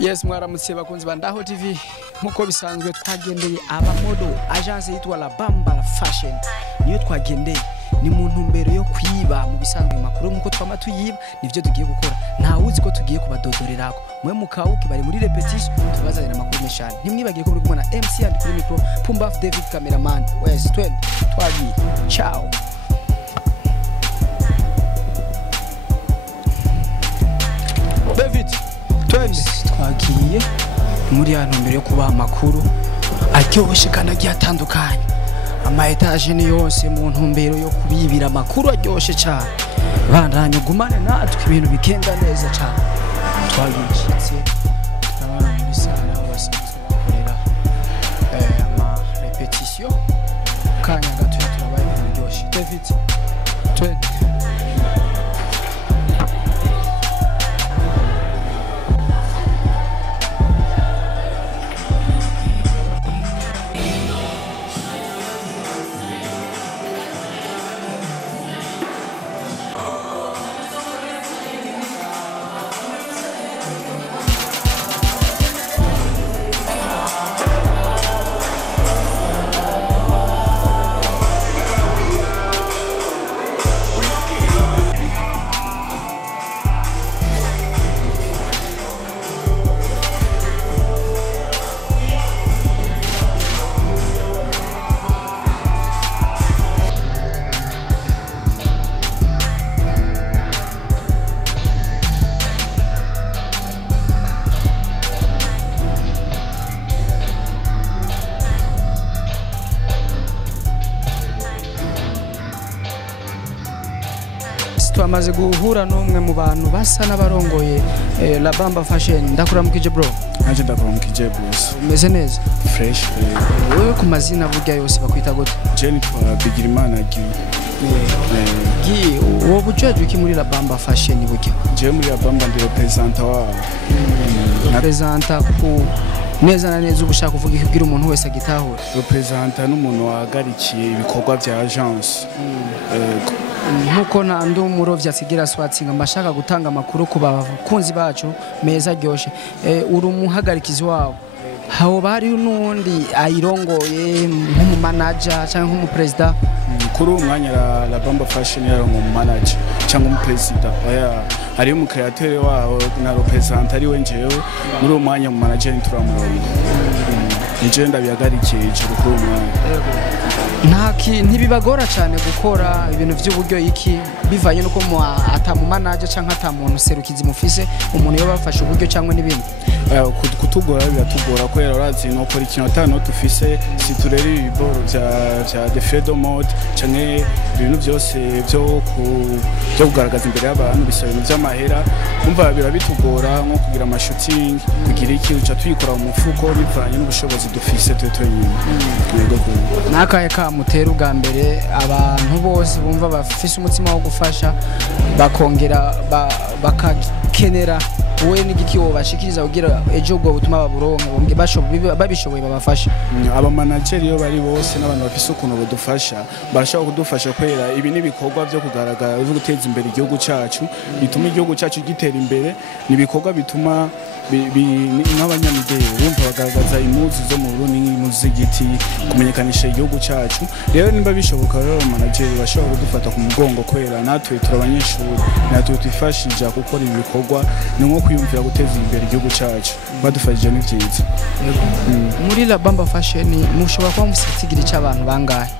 Yes, mwaramutse bakunzi ba Ndaho TV nkuko bisanzwe twagendeye abamodo agence yitwa La Bamba Fashion niyo twagendeye ni mu ntumbero yo kwiba mu bisanzwe makuru nkuko twama tuyiba nivyo tugiye gukora nta wuzi ko tugiye kubadodorerako mwe mukawuki bari muri repetition tubazanira makuru meshane ntimwibagire ko muri kumwe na MC and kuri micro Pumbaf David cameraman West 20 twagiye ciao David twagiye muri hano mbere yo kubaha amakuru aryoshye kandi agiye atandukanye ama etage ni yose mu ntumbero yo kubibira amakuru aryoshye cyane bandanye gumane natwe ibintu bikenda neza cyane twagishitse turabana muri sala aho basanzwe bakorera ama repetition kanya gato turabaye biryoshye David 20 twamaze guhura n'umwe mu bantu basa n'abarongoye La Bamba Fashion ndakuramukije bro aje ndakuramukije boss umeze neza fresh wewe ku mazina burya yose bakwita gute Jenny kwa Bigirimana gi wo bujejwe ki muri La Bamba Fashion burya je muri La Bamba ndi representer wa representer ku neza na neza ubushaka kuvuga ikibwira umuntu wese agitahura representer n'umuntu wagarikiye ibikorwa bya agence nkuko nandi umurovyi asigira swatsinga mbashaka gutanga amakuru ku bakunzi bacu meza ryoshe uri umuhagarikizi wabo hawo bari nundi ayirongoye nk'umu manager cyangwa nk'umu president kuri umwanya La Bamba Fashion yari mu manager cyangwa umu president ari mu createur wabo na representer ari wenjewe muri umwanya mu manager nturamurongo nije ndabiyagarikiye cyo kuri umwanya ntibibagora cyane gukora ibintu by'uburyo iki bivanye nuko atamu manager cyangwa atamuntu serukizi mufise umuntu yo bafashe uburyo cyangwa nibindi kutugora biratugora ko yarazi no kora ikintu atano tufise situreri ibiboro bya defedo mode cyane ibintu byose byo kugaragaza imbere y'abantu bisaba ibintu by'amahera kumva birabitugora nko kugira amashooting kugira iki uca twikora mu mufuko bivanye n'ubushobozi dufise twenyine nakaye mutera ubwa mbere abantu bose bumva bafise umutima wo gufasha bakongera bakakenera wowe n'igiki wo bashikiriza kugira ejo ubwo butuma baburonke babishoboye babafasha aba manager yo bari bose n'abantu bafise ukuntu badufasha barashaka kudufasha kwera ibi nibikorwa byo kugaragara byo guteza imbere igihugu cyacu bituma igihugu cyacu gitera imbere nibikorwa bituma n'abanyamideli bumva bagaragaza impuzu zo mu Burundi n'imuzigiti kumenyekanisha igihugu cyacu rero nimba bishoboka rero manager bashobora kudufata ku mugongo kwera natwe turabanyeshuri natwe twifashije gukora ibikorwa ni nko kwiyumvira guteza imbere igihugu cyacu badufashije n'ivyiza muri La Bamba Fashion mushobora kuba musitigira cy'abantu bangahe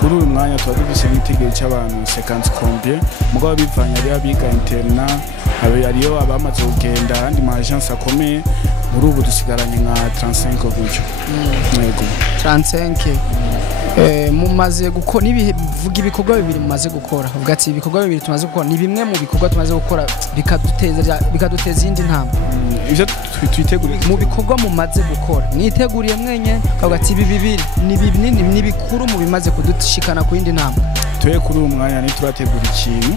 kuri uyu mwanya twabifise n'itegeko cy'abantu 50 combien mugabo bivanye ari abiga interna ariyo abamaze kugenda andi ma agence akomeye muri ubu dusigaranye nka 35 gutyo yego 35 mumaze gukora nibivuga ibikorwa bibiri mumaze gukora uvuga ati ibikorwa bibiri tumaze gukora ni bimwe mu bikorwa tumaze gukora bikaduteza indi ntamba ivyo twiteguriye mu bikorwa mumaze gukora niteguriye mwenye uvuga ati ibi bibiri ni bikuru mu bimaze kudushikana ku yindi ntamba twe kuri uyu mwanya ni turategura ikintu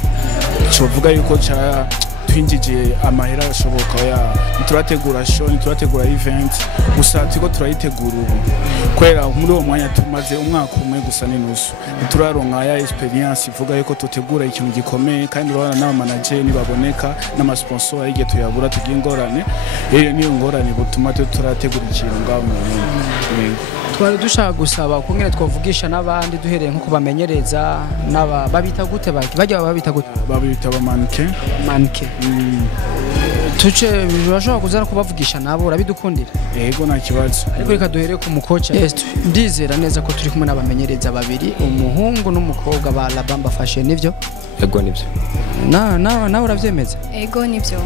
cyo vuga yuko twinjije amahera ashoboka ya turategura show turategura event gusa turiko turayitegura ubu kwera muri uwo mwanya tumaze umwaka umwe gusa n'inusu turaronka ya experience ivuga yuko tutegura ikintu gikomeye kandi urabona n'aba manager nibaboneka n'amasponsor igihe tuyabura tugiye ingorane niyo ngorane butuma turategura ikintu ngaho mu twari dushaka gusaba kungene twavugisha n'abandi duhereye nko kubamenyereza n'aba babita gute bajya babita gute babita ba mannequin tuce birashobora kuzana kubavugisha nabo urabidukundira yego nta kibazo ariko reka duhere ku mukoca ndizera neza ko turi kumwe n'abamenyereza babiri umuhungu n'umukobwa ba La Bamba Fashion nivyo ego nivyo nawe uravyemeza ego nivyo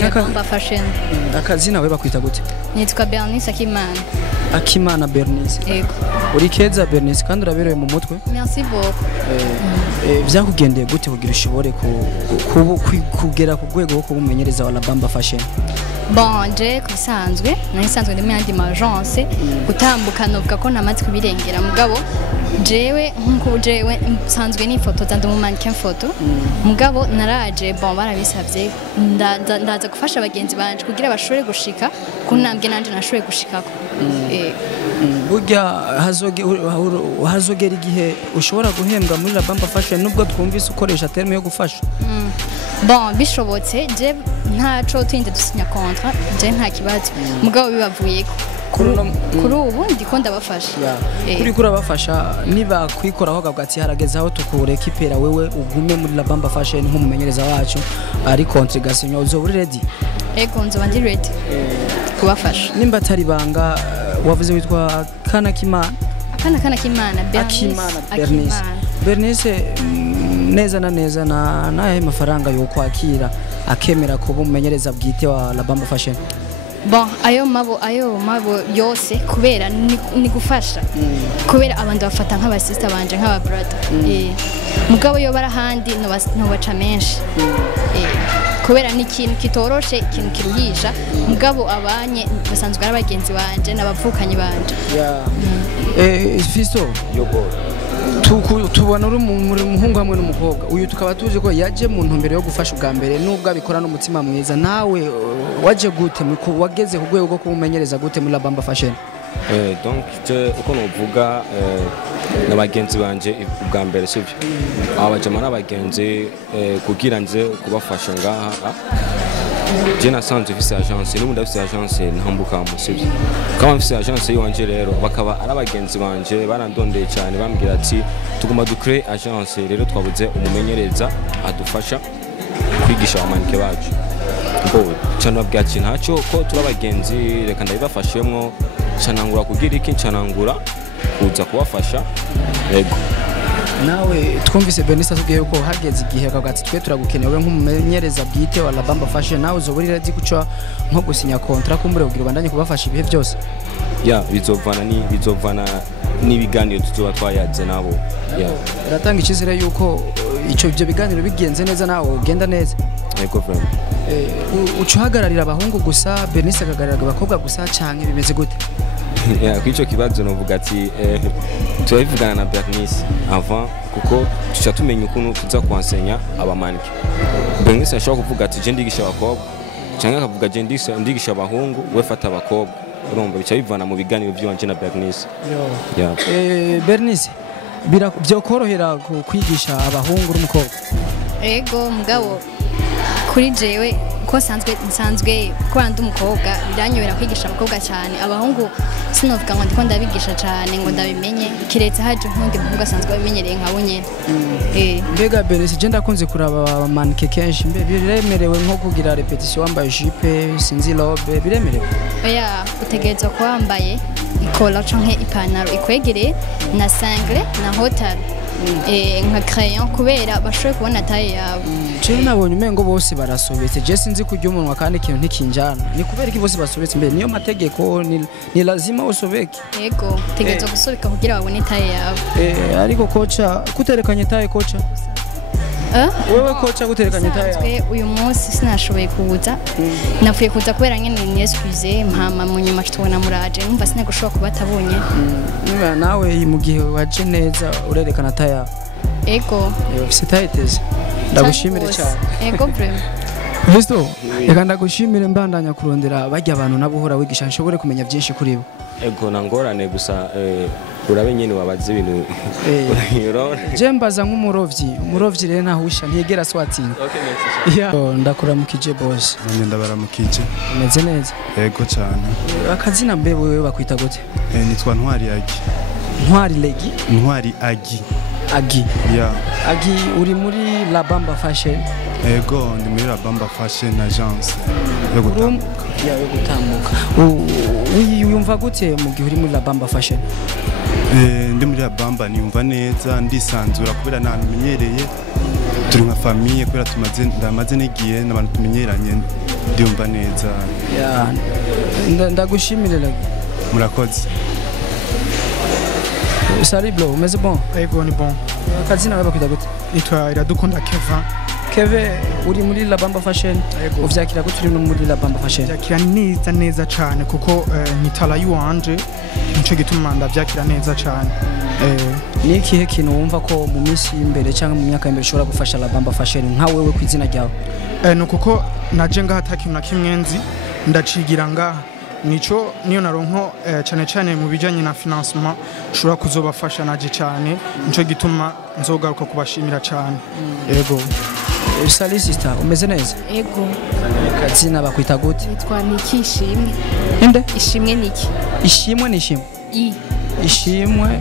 La Bamba Fashion akazina we bakwita gute nitwa Bernice Akimana Bernice ego uri keza Bernice kandi uraberewe mu mutwe merci beaucoup vyakugendeye gute kugira ushobore kugera ku rwego rwo kubumenyereza wa La Bamba Fashion bon je kusanzwe nanisanzwe ndi mu yandi agence gutambuka novuga ko namaze kubirengera mugabo jewe nkuko jewe nsanzwe nifotoza ndi mu mannequin photo mugabo naraje bon barabisavye ndaza gufasha abagenzi banje kugira bashobore gushika kunambwe nanje nashoboye gushikako burya hazogera igihe ushobora guhembwa muri La Bamba Fashion nubwo twumvise ukoresha terme yo gufasha bon bishobotse je ntaco twinde dusinya contrat je nta kibazo mugabo bibavuyeko kuri ubu ndiko ndabafasha kuri kurabafasha niba kwikoraho gabwati harageze aho tukureka ipera wewe ugume muri La Bamba Fashion nk'umumenyereza wacu ari contre gasinya uzo ready ego nzo bandi ready kubafasha nimba atari banga wavuze witwa Kanakimana Bernice neza na neza na mafaranga yo kwakira akemera kuba umumenyereza bwite wa La Bamba Fashion bon ayo mabo yose kubera ni gufasha kubera abantu bafata nk'aba sister banje nk'aba brother mugabo yo barahandi no baca menshi kubera ni ikintu kitoroshe ikintu kiruhisha mugabo abanye basanzwe ari abagenzi banje n'abavukanye banje Fisto yobo tubona uri umuhungu hamwe n'umukobwa uyu tukaba tuzi ko yaje mu ntumbero yo gufasha ubwa mbere nubwo abikora n'umutima mwiza nawe waje gute wageze ku rwego rwo kumumenyereza gute muri La Bamba Fashion donc uko novuga n'abagenzi banje ubwa mbere sivyo abajama n'abagenzi kugira nze kubafasha ngaha je nasanze visi agence n'ubundi visi agence ntambuka mu sivyo kama visi agence yonje rero bakaba ari abagenzi banje barandondeye cyane bambwira ati tuguma ducreate agence rero twabuze umumenyereza adufasha kwigisha abamanike bacu ngo cyane babwira ati ntacyo ko turabagenzi reka ndabibafashemwo canangura kugira iki canangura kuza kubafasha yego nawe twumvise Bernice atubwiye ko hageze igihe akagati twe turagukenewe nk'umumenyereza bwite wa La Bamba Fashion nawe uzoburi ready guca nko gusinya contrat kumbure kugira bandanye kubafasha ibihe byose bizovana n'ibiganiro tuzoba twayaze nabo ratanga ikizere yuko ibyo biganiro bigenze neza nawe ugenda neza yego vraiment ucuhagararira abahungu gusa Bernice akagararira abakobwa gusa cyane bimeze gute kwico kibazo novuga ati turabivugana na Bernice avant kuko tuca tumenya ukuntu tuza kwansenya abamanike Bernice ashobora kuvuga ati je ndigisha abakobwa cyangwa akavuga je ndigisha abahungu we fata abakobwa urumva bica bivana mu biganiro by'wanje na Bernice Bernice byokorohera kwigisha abahungu n'umukobwa ego mugabo kuri jewe ko nsanzwe kwanda umukobwa biranyobera kwigisha abakobwa cyane abahungu sinovuga ngo ndiko ndabigisha cyane ngo ndabimenye kiretse haje nkundi muvuga asanzwe abimenyereye nkabo nyene mbega Bernice je ndakunze kuraba manike kenshi mbe biremerewe nko kugira repetition wambaye jipe sinzi robe biremerewe oya utegerezwa ko wambaye ikola canke ipantaro ikwegereye na sangle na hotel nka crayon kubera bashoboye kubona taye yawe je nabonye umengo bose barasobetse je sinzi kujya umunwa kandi ikintu ntikinjana ni kubera iki bose basobetse mbere niyo mategeko ni lazima usobeke yego tegerezwa gusobeka kugira babone taye yawe ariko kocha kuterekanye taye kocha wewe kocha guterekanye taye yawe uyu munsi sinashoboye kuza napfuye kuza kubera nyene ni excuse mpama mu nyuma tubona muraje numva sinagushobora kubatabonye niba nawe mu gihe waje neza urerekana taye ego ufite taye teze ndagushimire cyane ego vraiment Visto reka ndagushimire mbandanya kurondera bajya abantu nabuhora wigisha nshobore kumenya byinshi kuri bo. ego nangorane gusa urabe nyene wabaze ibintu je mbaza nk'umurovyi rero ntahusha ntigera swatinga. Ndakuramukije boss. Nanye ndabaramukije. Umeze neza? Ego cyane. Akazina mbe wewe bakwita gute? Nitwa Ntwari Agi. Ntwari Legi? Ntwari Agi. Agi. Yeah. Agi uri muri La Bamba Fashion. Ego ndi muri La Bamba Fashion Agence. Yo gutambuka. Uyumva gute mu gihe uri muri La Bamba Fashion? Ndi muri La Bamba niyumva neza ndisanzura kubera nta menyereye turi nka famille kubera ndamaze negiye n'abantu tumenyeranye ndiyumva neza. Ndagushimire Legi. Murakoze. Salut bro, umeze bon? Ego ni bon. Akazina wewe bakwita gute? Itwa Iradukunda Kevin. Keve uri muri La Bamba Fashion. Uvyakira gute uri muri La Bamba Fashion? Vyakira neza cyane kuko ni talayu wanje nico gituma ndavyakira neza cyane. Ni ikihe kintu wumva ko mu minsi imbere cyangwa mu myaka imbere ushobora gufasha La Bamba Fashion nka wewe ku izina ryawe? No kuko naje ngaha atakintu na kimwe nzi ndacigira ngaha nico niyo naronko cyane mu bijanye na financement ushobora kuzobafasha naje cyane nico gituma nzogaruka kubashimira cyane. Yego. Salut sister, umeze neza? Ego. Kazina bakwita gute? Nitwa Niki Ishimwe. Inde? Ishimwe Niki. Ishimwe ni Ishimwe? Ishimwe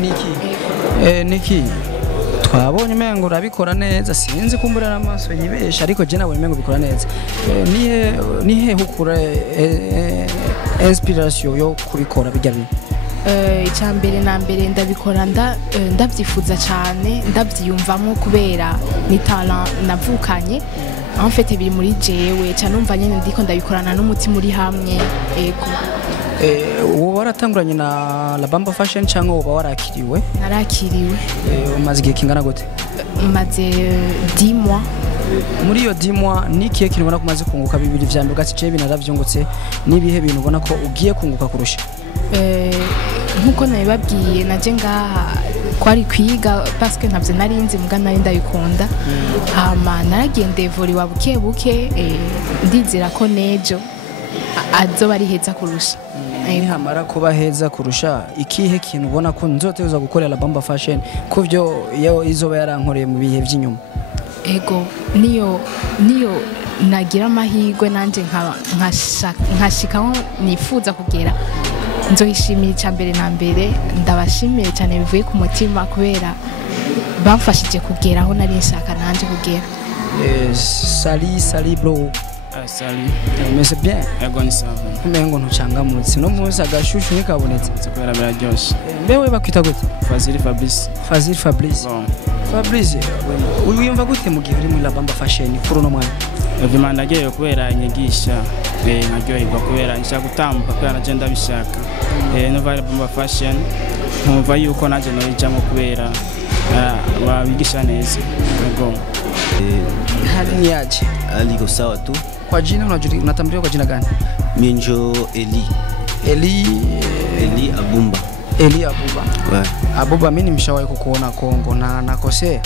Niki. Niki. Twabonye mengo urabikora neza sinzi kumbura n'amaso yibesha ariko je nabonye mengo bikora neza. Nihe hukura inspiration yo kubikora bijya bintu? Icyambere na mbere ndabikora ndabyifuza cyane ndabyiyumvamo kubera ni talent navukanye en fait biri muri jewe cyane umva nyene ndiko ndabikorana n'umutima muri hamwe. Ego. Wowe waratanguranye na La Bamba Fashion cyangwa wowe warakiriwe? Narakiriwe. Umaze igihe kingana gute? Maze 10 mois. Muri iyo 10 mois nikiye kintu ubona kumaze kunguka bibiri vya mbere gatse je binaravyungutse nibihe bintu ubona ko ugiye kunguka kurusha? Nkuko nabibabwiye naje ngaha kwari kwiga parce que ntabyo narinzi muga nari ndabikunda hama naragendeye vori wa buke ndizira ko nejo azoba ari heza kurusha. Hamara kuba heza kurusha ikihe kintu ubona ko nzoteza gukorera La Bamba Fashion kuvyo iyo izoba yarankoreye mu bihe by'inyuma? Ego niyo nagira amahirwe nanje nkashikaho nifuza kugera nzohishimira icyambere na mbere ndabashimiye cyane bivuye ku mutima kubera bamfashije kugera aho nari nshaka nanje kugera. Salut bro. Salut. Umeze bien? Ego ni sawa. Umengo ntucangamutse no munsi agashushu nikabonetse. Kubera biraryoshe. Mbewe bakwita gute? Fazil Fabrice. Fazil Fabrice. Fabrice, uyumva gute mu gihe uri muri La Bamba Fashion kuri no mwana? Vima ndagiye kubera inyigisha nkaryoherwa kubera nshaka gutambuka kubera naje ndabishaka. Nova La Bamba Fashion nkumva yuko naje norijamo kubera babigisha neza. Ego. Hali ni aje? Hali iko sawa tu. Kwa jina unatambuliwa kwa jina gani? Minjo Eli Abumba. Eli Abuba. Ouais. Abuba mimi nimeshawahi kukuona Kongo na nakosea.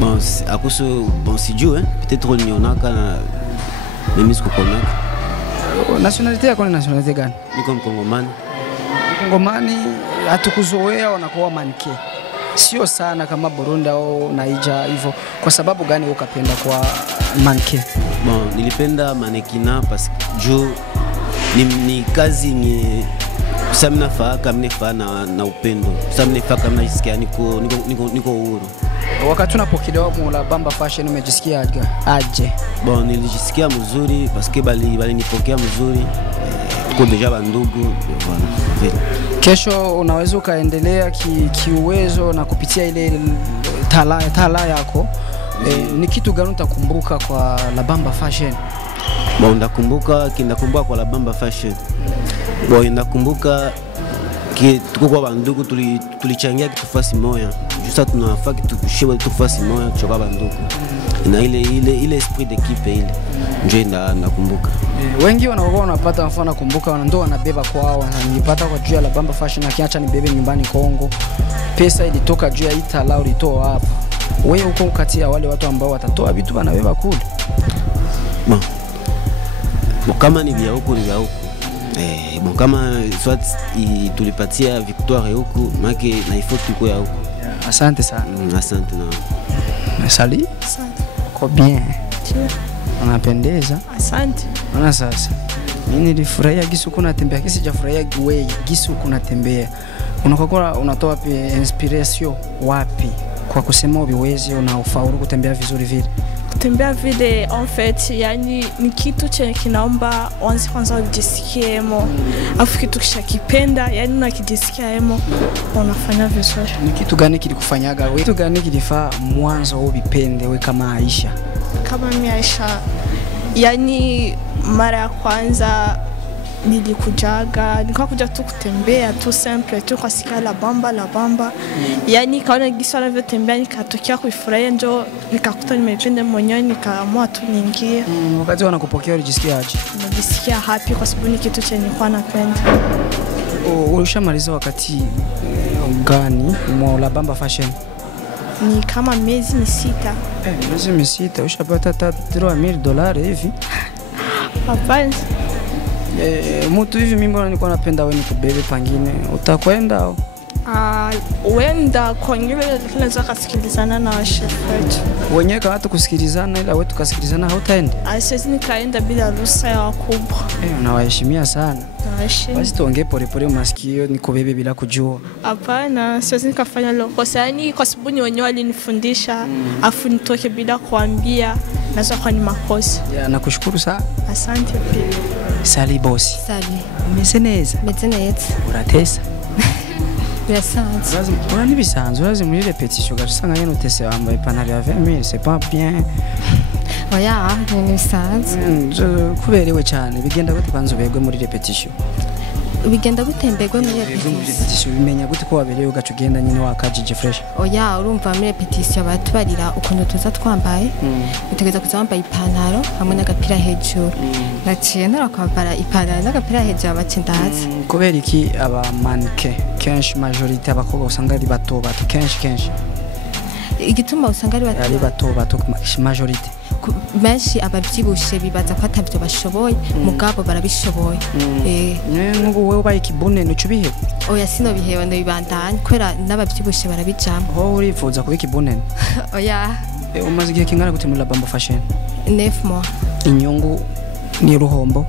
Bon, sijui peut-être ulionaka na mimi sikukonaka. Nationality yako ni nationality gani? Niko Mkongomani. Mkongomani hatukuzoea wanakuwa manike. Sio sana kama Burundi au Niger hivyo. Kwa sababu gani ukapenda kwa manike? Bon, nilipenda manekina parce que ni kazi ni samina faa kama nifaa na upendo. Samina faa kama najisikia niko uhuru. Wakati unapokelewa mu La Bamba Fashion umejisikia aje? Bon, nilijisikia mzuri parce que bali nipokea mzuri. Tuko deja bandugu. Kesho unaweza ukaendelea kiuwezo na kupitia ile tala yako. Ni kitu gani utakumbuka kwa La Bamba Fashion? Bon, ndakumbuka kwa La Bamba Fashion. Bon, ndakumbuka tuko kwa bandugu tulichangia kitu fasi moja. Justa tunafaa kitu fasi moja kuchoka bandugu. Na ile esprit d'équipe ile. Ndio ndakumbuka. Wengi wanakuwa wanapata mfano kumbuka ndio wanabeba kwao wananipata kwa juu ya La Bamba Fashion akiacha nibebe nyumbani Kongo. Pesa ilitoka juu ya Itala ulitoa hapa. Wewe uko kati ya wale watu ambao watatoa vitu wanabeba kule. Bon kama ni vya huku bon kama soit tulipatia victoire ya huku make na ifo tuko ya huku. Asante sana. Asante na. Sali? Asante. Uko bien? Ndio. Unapendeza? Asante. Ona sasa. Mimi nilifurahia gisi uko unatembea, kisi sijafurahia wewe gisi uko unatembea. Unakokuwa unatoa inspiration wapi kwa kusema ubiwezi unaofaulu kutembea vizuri vile? Kutembea vile en fait yani ni kitu chenye kinaomba wanzi kwanza ujisikiemo, afu kitu kishakipenda yani unakijisikiamo unafanya vizuri. Ni kitu gani kilikufanyaga wewe? Kitu gani kilifaa mwanzo ubipende wewe kama Aisha? Kama mimi Aisha, yani mara ya kwanza nilikuwa kuja tu kutembea tu simple tu kwa sikia la bamba yani kaona gisi wanavyotembea nikatokea kuifurahia, ndio nikakuta nimependa mwenyewe nikaamua tu niingie. Wakati wanakupokea ulijisikia aje? Najisikia happy kwa sababu ni kitu chenye nilikuwa napenda. Ulishamaliza wakati gani mwa La Bamba Fashion? Ni kama miezi 6. Miezi 6 ushapata $3000 hivi? Hapana. Mtu hivi mimi mbona nilikuwa napenda wewe nikubebe pangine utakwenda au? Wenda kwa ngile tunaweza kusikilizana na chef wetu. Wenyewe kama tukusikilizana ila wewe tukasikilizana hautaenda? Siwezi nikaenda bila ruhusa ya wakubwa. Unawaheshimia sana. Nawaheshimu. Basi tuongee polepole masikio nikubebe bila kujua. Hapana, siwezi nikafanya lokosa. Yani kwa sababu ni wenyewe walinifundisha, afu nitoke bila kuambia naweza kuwa ni makosa. Nakushukuru sana. Asante pia. Sali bosi. Sali. Umeze neza? Meze neza. Uratesa? Birasanzwe. Urani bisanzwe urazi muri repetition gasanga nyene utese wambaye ipantaro ya 20000 c'est pas bien. Oya, ni bisanzwe. Kuberewe cyane bigenda gute kwanza ubegwe muri repetition? Bigenda gutemberwa muri repetition bimenya gute ko waberewe ugaca ugenda nyine wakajije fresh? Oya, urumva muri repetition batubarira ukuntu tuza twambaye, utegeza kuza wambaye ipantaro hamwe n'agapira hejuru. Naciye narakwambara ipantaro n'agapira hejuru abacindazi. Kubera iki aba mannequin kenshi majority abakobwa usanga ari bato kenshi igituma usanga ari bato majority menshi abavyibushe bibaza ko atavyo bashoboye mugabo barabishoboye. N'ubu wewe ubaye ikibune nucubihe? Oya sino bihewe no bibandanye kwera n'abavyibushe barabijamo. Ho urifuza kuba ikibune? Oya. Umaze igihe kingana gute muri La Bamba Fashion? 9 mois. Inyungu ni ruhombo?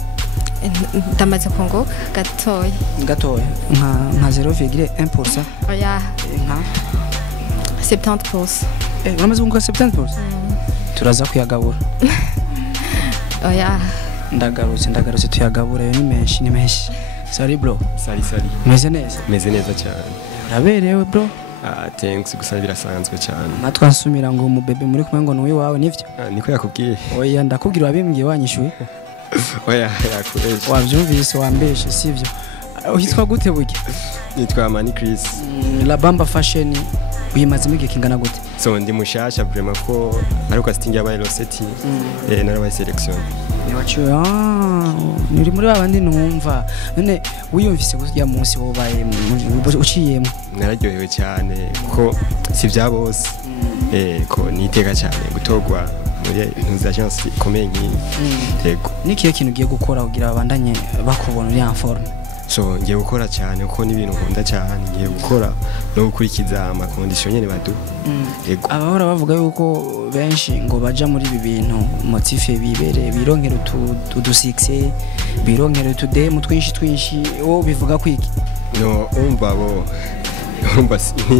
Ndamaze kunguka gatoya nka 0,1%. Oya nka 70%. Uramaze kunguka 70%? Turaza kuyagabura. Oya ndagarutse tuyagabura ni menshi. Sorry bro. Sali. Meze neza? Meze neza cyane. Uraberewe bro? Thanks gusa birasanzwe cyane. Natwe ansumira ngo umubebe muri kumwe ngo nuwi wawe nivyo? Niko yakubwiye. Oya ndakubwira wabimbwiye wanyishuye. Oya yakuresha. Wabyumvise wambeshe sivyo? Uhitwa gute burya? Nitwa Mani Chris. La Bamba Fashion uyimaze igihe kingana gute? So ndi mushasha vraiment ko ari casting yabaye Roseti narabaye selection. Niwaciye niri muri babandi numva. None wiyumvise gutya munsi wobaye uciyemo? Nararyohewe cyane ko si bya bose. Ko niteka cyane gutogwa muri intuza chance ikomeye nk'iyi. Yego. Nikiye kintu ugiye gukora kugira abandanye bakubona uri en forme? So ngiye gukora cyane kuko n'ibintu nkunda cyane, ngiye gukora no gukurikiza ama condition nyene badu. Yego. Abahora bavuga yuko benshi ngo baja muri ibi bintu motife bibere bironkera udu6 bironkera utudemu twinshi wo bivuga kwiki? No umva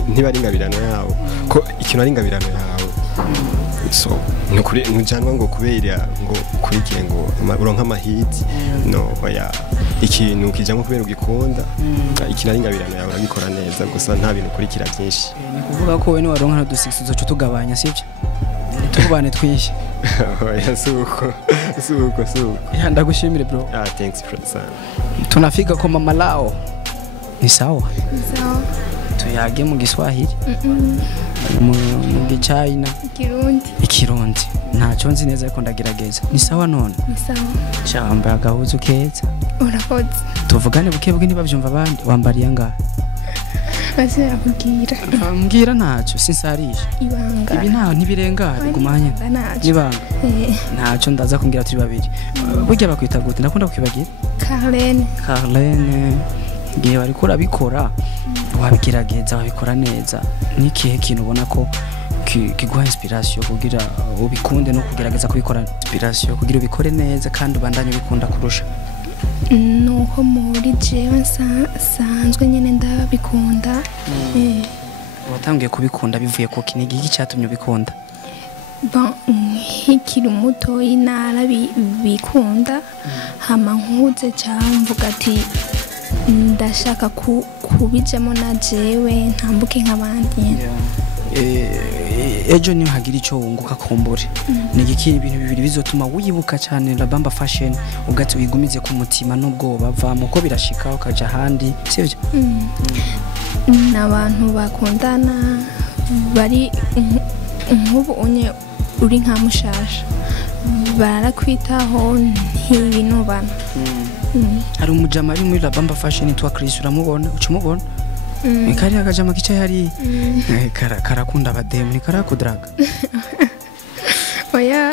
niba ari ngabirano yawo ko ikintu ari ngabirano yawo. So nukuri nujanwa ngo kubera ngo kurikire ngo uronka amahiti no oya ikintu kijamo kubera ugikunda ikintu ari ngabirano yawe abikora neza gusa nta bintu kurikira byinshi. Ni kuvuga ko we ni waronka du6 uzoca tugabanya sivyo? Tubane twinshi. Oya suko. Ndagushimire bro. Thanks bro. Tunafika kwa mama lao. Ni sawa? Sawa. Tuyage mu Giswahili? Mu Gichina? Ikirundi. Ntacyo nzi neza ariko ndagerageza. Ni sawa none? Ni sawa. Cyamba agahuzu keza. Urakoze. Tuvugane buke niba byumva abandi wambariye ngaha. base akubwira mbwira ntacyo sinsarisha ibanga ibi ntaho ntibirengane gumanye ntacyo nibanga ntacyo ndaza kumbwira turi babiri burya bakwita gute ndakunda kukibagira Carlene ngiye bariko urabikora wabigerageza wabikora neza n'ikihe kintu ubona ko kiguha inspiration kugira ubikunde no kugerageza kubikora inspiration kugira ubikore neza kandi ubandanye ubikunda kurusha nuko muri jewe sanzwe nyene ndabikunda watangiye kubikunda bivuye ku kinigi cyatumye ubikunda nkikiri mutoyi narabikunda hama nkuze cyamvuga ati ndashaka kubijamo na jewe ntambuke nk'abandi ejo niyo hagira icyo wunguka kumbure ni igiki ibintu bibiri bizotuma wibuka cyane La Bamba Fashion ugati wigumize ku mutima nubwo bavamo ko birashika ukaja handi sivyo n'abantu bakundana bari nk'ubu unye uri nka mushasha barakwitaho ntibinubana hari umujama ari muri La Bamba Fashion yitwa Chris uramubona ucumubona kari akajama kicaye hari karakunda abademu ni karakudraga oya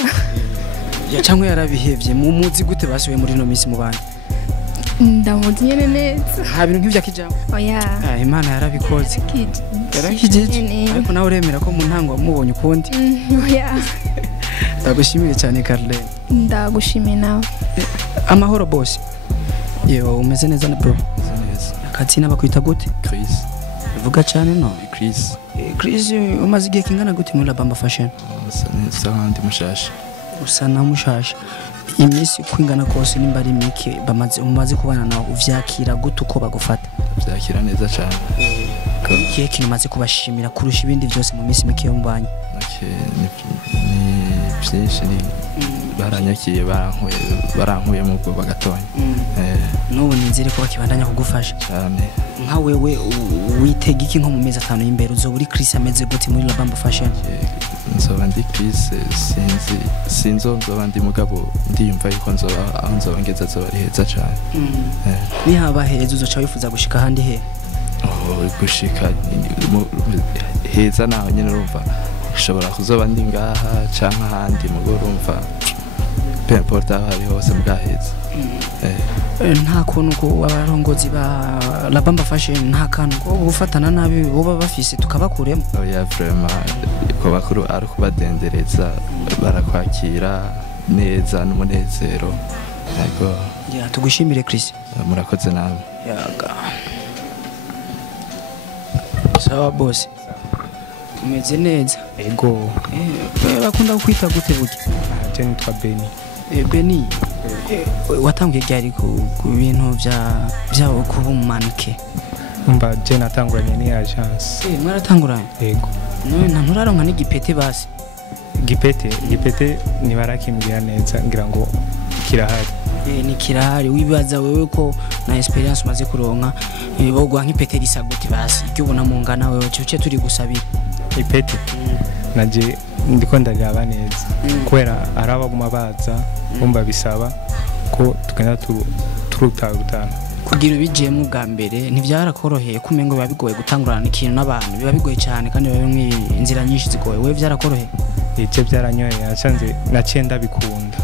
cyangwa yarabihevye mu muzi gute basubiye muri no misi mu bana ndamuzi nyene neza nta bintu nk'ivya kijama oya Imana yarabikoze yarakijije ariko nawe uremera ko mu ntango wamubonye ukundi oya ndagushimiye cyane Carlene ndagushimiye nawe amahoro boss yewe umeze neza na bro akatsina bakwita gute Chris vuga cyane no Chris umaze igihe kingana gute muri La Bamba Fashion usanga mushasha usa na mushasha imisi kwingana kose nimba ari mike umaze kubana nawe uvyakira gute uko bagufata vyakira neza cyane ikihe kintu umaze kubashimira kurusha ibindi byose mu misi mike yo mubanye ni byinshi baranyakiye barankuye mu bwo bagatonya n'ubu nizere ko bakibandanya kugufasha cyane nka wewe witega iki nko mu mezi 5 y'imbere uzoba uri Chris ameze gute muri La Bamba Fashion nzoba ndi Chris sinzoba ndi mugabo ndiyumva yuko nzoba ngeza zoba ari heza cyane ni haba heza uzoca wifuza gushika handi he gushika heza naho nyine urumva ushobora kuzoba ndi ngaha canke ahandi mugo urumva peu importe aho ari hose bwaheza nta kuntu ko abarongozi ba La Bamba Fashion nta kantu ko gufatana nabi boba bafise tukabakuremo oya vraiment ko bakuru ari kubadendereza barakwakira neza n'umunezero yego tugushimire Chris murakoze nawe yaga sawa boss umeze neza ego bakunda kwita gute burya je nitwa Beni Beni watangiye ryari ku bintu bya kuba umanike umva je natanguranye ni agence mwaratanguranye ego none nturaronka n'igipete basi gipete ni barakimbira neza ngira ngo kirahari ni kirahari wibaza wewe ko na experience umaze kuronka bogwa nk'ipete risa gute basi ibyo ubona mu ngana wewe cyo turi gusabira ipete naje ndiko ndaraba neza kwera arabaguma baza umva bisaba ko tukenda turutana kugira ubijemo bwa mbere ntivyarakoroheye kumengo biba bigoye gutangurana ikintu n'abantu biba bigoye cyane kandi biba bimwe inzira nyinshi zigoye wewe vyarakoroheye ije byaranyoye nasanze nacenda bikunda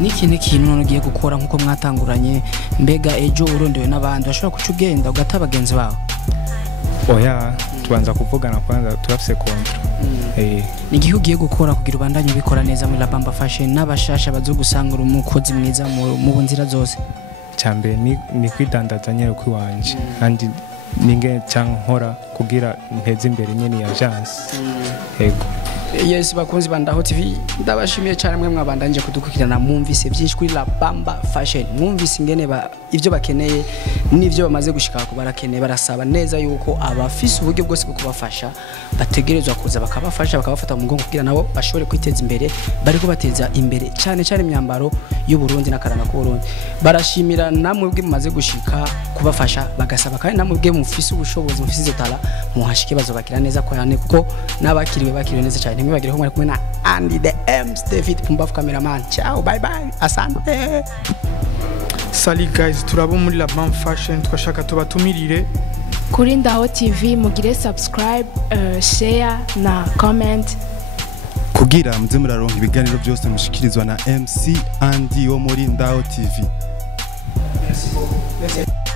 n'ikindi kintu ugiye gukora nkuko mwatanguranye mbega ejo urondewe n'abandi bashobora kuca ugenda ugata abagenzi bawe oya tubanza kuvugana kwanza turafise kontra ni igihe ugiye gukora kugira ubandanye ubikora neza muri La Bamba Fashion n'abashasha bazogusanga uri umukozi mwiza mu nzira zose cyambere ni kwidandaza nyene kwiwanje kandi ninge cyankora kugira nteze imbere nyene ya agence ego yes bakunzi bandaho TV ndabashimiye cyane mwe mwabandanje kudukurikirana mwumvise byinshi kuri La Bamba Fashion mwumvise ingene ivyo bakeneye n'ivyo bamaze gushika ko barakeneye barasaba neza yuko abafise uburyo bwose bwo kubafasha bategerezwa kuza bakabafasha bakabafata mu mugongo kugira nabo bashobore kwiteza imbere bariko bateza imbere cyane imyambaro y'u Burundi n'akaranga ku Burundi barashimira namwe bwe mumaze gushika kubafasha bagasaba kandi namwe bwe mufise ubushobozi mufise tala muhashike bazobakira neza ko yane kuko n'abakiriwe bakiriwe neza cyane ntimwibagire ko mwari kumwe na Andy the M's David Pumbafu cameraman ciao bye bye asante Salut guys turabo muri La Bamba Fashion twashaka tubatumirire kuri Ndaho TV mugire subscribe, share na comment kugira muze muraronka ibiganiro byose mushikirizwa na MC Andy wo muri Ndaho TV. Merci beaucoup.